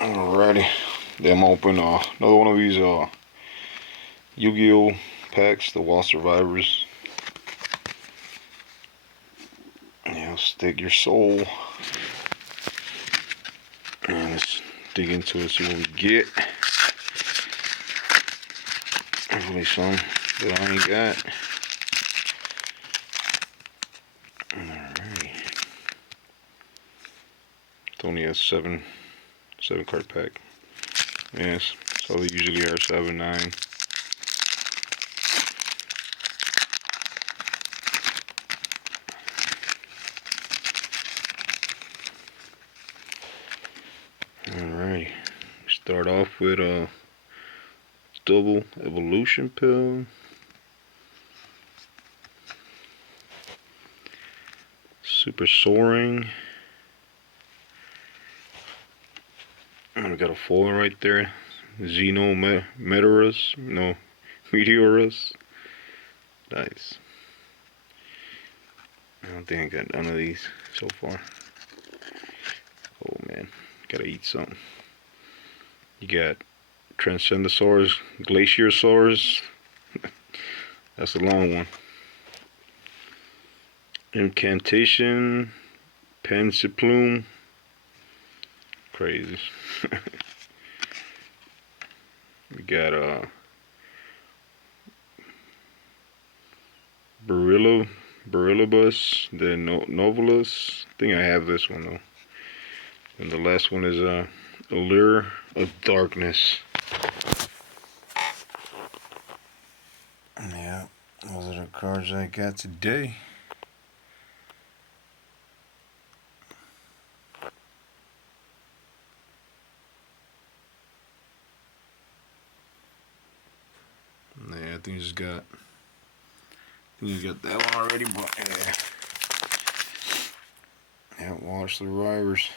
Alrighty, then I'm gonna open another one of these Yu-Gi-Oh packs, the Wall Survivors. Yeah, stick your soul. And let's dig into it, see what we get. Hopefully some that I ain't got. Alright. It's only a seven card pack. Yes, so they usually are 7, 9. Alright, start off with a double evolution pill. Super soaring. And we got a foil right there. Meteorus. No, Meteorus. Nice. I don't think I got none of these so far. Oh man, gotta eat something. You got Transcendosaurus, Glaciosaurus. That's a long one. Incantation, Pansiplume. Crazy. We got Barillabus, the Novelus. I think I have this one though. And the last one is Allure of Darkness. Yeah, those are the cards I got today. Yeah, I think you got that one already, but yeah. Yeah, Wall Survivors.